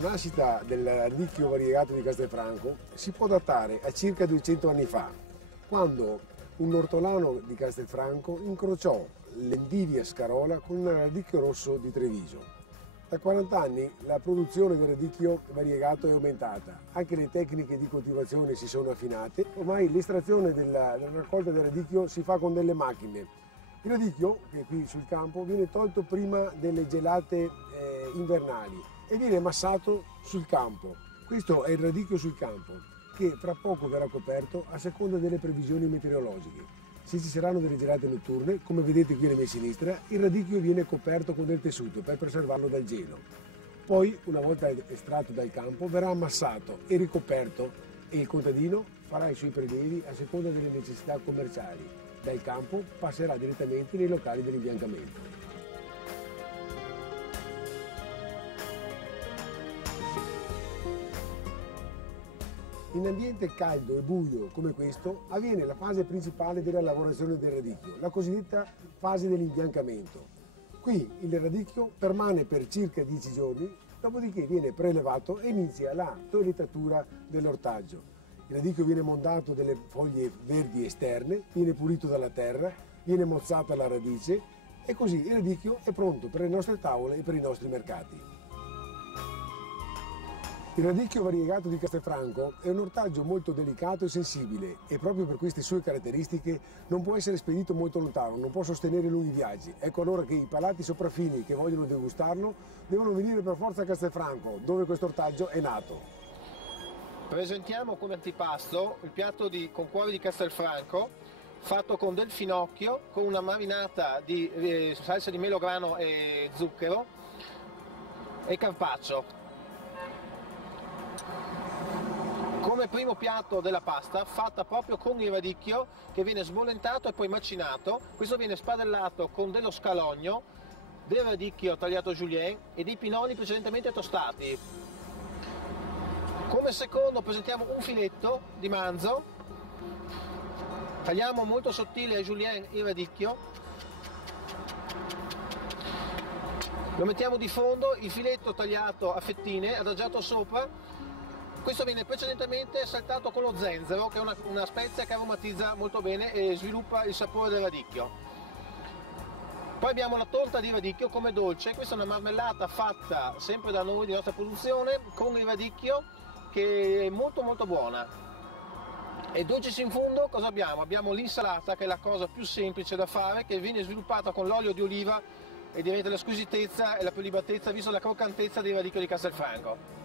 La nascita del radicchio variegato di Castelfranco si può datare a circa 200 anni fa, quando un ortolano di Castelfranco incrociò l'Endivia scarola con il radicchio rosso di Treviso. Da 40 anni la produzione del radicchio variegato è aumentata, anche le tecniche di coltivazione si sono affinate, ormai l'estrazione della raccolta del radicchio si fa con delle macchine. Il radicchio, che è qui sul campo, viene tolto prima delle gelate invernali e viene massato sul campo. Questo è il radicchio sul campo, che fra poco verrà coperto a seconda delle previsioni meteorologiche. Se ci saranno delle gelate notturne, come vedete qui alla mia sinistra, il radicchio viene coperto con del tessuto per preservarlo dal gelo. Poi, una volta estratto dal campo, verrà ammassato e ricoperto e il contadino farà i suoi prelievi a seconda delle necessità commerciali. Dal campo passerà direttamente nei locali dell'imbiancamento. In ambiente caldo e buio come questo avviene la fase principale della lavorazione del radicchio, la cosiddetta fase dell'imbiancamento. Qui il radicchio permane per circa 10 giorni, dopodiché viene prelevato e inizia la toilettatura dell'ortaggio. Il radicchio viene mondato delle foglie verdi esterne, viene pulito dalla terra, viene mozzata la radice e così il radicchio è pronto per le nostre tavole e per i nostri mercati. Il radicchio variegato di Castelfranco è un ortaggio molto delicato e sensibile e proprio per queste sue caratteristiche non può essere spedito molto lontano, non può sostenere lunghi viaggi. Ecco allora che i palati sopraffini che vogliono degustarlo devono venire per forza a Castelfranco, dove questo ortaggio è nato. Presentiamo come antipasto il piatto con cuore di Castelfranco, fatto con del finocchio, con una marinata di salsa di melograno e zucchero e carpaccio. Come primo piatto della pasta, fatta proprio con il radicchio che viene sbollentato e poi macinato. Questo viene spadellato con dello scalogno, del radicchio tagliato julienne e dei pinoli precedentemente tostati. Come secondo presentiamo un filetto di manzo, tagliamo molto sottile a julienne il radicchio, lo mettiamo di fondo, il filetto tagliato a fettine, adagiato sopra. Questo viene precedentemente saltato con lo zenzero, che è una spezia che aromatizza molto bene e sviluppa il sapore del radicchio. Poi abbiamo la torta di radicchio come dolce, questa è una marmellata fatta sempre da noi, di nostra produzione, con il radicchio, che è molto molto buona. E dolces in fondo cosa abbiamo? Abbiamo l'insalata, che è la cosa più semplice da fare, che viene sviluppata con l'olio di oliva e diventa la squisitezza e la prelibatezza, visto la croccantezza del radicchio di Castelfranco.